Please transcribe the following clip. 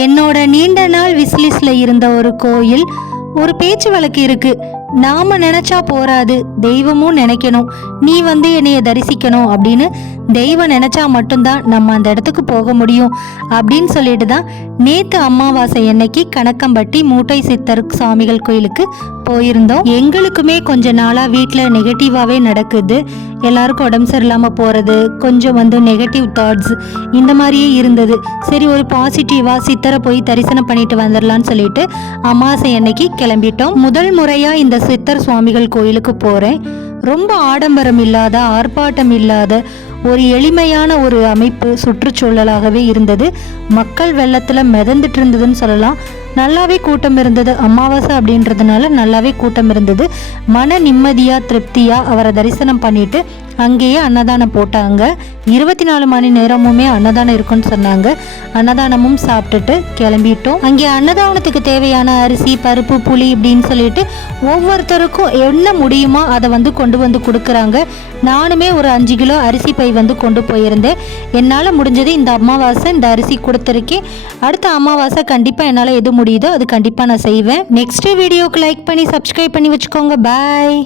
என்னோட நீண்ட நாள் விஸ்லிஸ்ட்ல இருந்த ஒரு கோயில், ஒரு பேச்சு வழக்கு இருக்கு. நாம நினைச்சா போராது, தெய்வமும் நினைக்கணும். நீ என்னைய தரிசிக்கணும் அப்படின்னு தெய்வம் நினைச்சா மட்டும்தான் நம்ம அந்த இடத்துக்கு போக முடியும் அப்படின்னு சொல்லிட்டு தான் நேத்து அமாவாசை அன்னைக்கு கணக்கம்பட்டி மூட்டை சித்தர் சுவாமிகள் கோயிலுக்கு போயிருந்தோம். எங்களுக்குமே கொஞ்ச நாளா வீட்டில் நெகட்டிவாவே நடக்குது. எல்லாருக்கும் உடம்பு சரியில்லாமல் போகிறது, கொஞ்சம் நெகட்டிவ் தாட்ஸ் இந்த மாதிரியே இருந்தது. சரி, ஒரு பாசிட்டிவாக சித்தரை போய் தரிசனம் பண்ணிட்டு வந்துடலான்னு சொல்லிட்டு அமாவாசை அன்னைக்கு கிளம்பிட்டோம். முதல் முறையாக இந்த சித்தர் சுவாமிகள் கோயிலுக்கு போகிறேன். ரொம்ப ஆடம்பரம் இல்லாத, ஆர்ப்பாட்டம் இல்லாத ஒரு எளிமையான ஒரு அமைப்பு சுற்றுச்சூழலாகவே இருந்தது. மக்கள் வெள்ளத்தில் மிதந்துட்டு இருந்ததுன்னு சொல்லலாம். நல்லாவே கூட்டம் இருந்தது. அமாவாசை அப்படின்றதுனால நல்லாவே கூட்டம் இருந்தது. மன நிம்மதியாக திருப்தியாக அவரை தரிசனம் பண்ணிட்டு அங்கேயே அன்னதானம் போட்டாங்க. 24 மணி நேரமுமே அன்னதானம் இருக்குன்னு சொன்னாங்க. அன்னதானமும் சாப்பிட்டுட்டு கிளம்பிட்டோம். அங்கே அன்னதானத்துக்கு தேவையான அரிசி, பருப்பு, புளி இப்படின்னு சொல்லிட்டு ஒவ்வொருத்தருக்கும் என்ன முடியுமோ அதை கொண்டு கொடுக்குறாங்க. நானுமே ஒரு 5 கிலோ அரிசி பை கொண்டு போயிருந்தேன். என்னால் முடிஞ்சது இந்த அமாவாசை இந்த அரிசி கொடுத்துருக்கேன். அடுத்த அமாவாசை கண்டிப்பாக என்னால் எது முடியுதோ அது கண்டிப்பாக நான் செய்வேன். நெக்ஸ்ட் வீடியோக்கு லைக் பண்ணி சப்ஸ்கிரைப் பண்ணி வச்சுக்கோங்க. பாய்.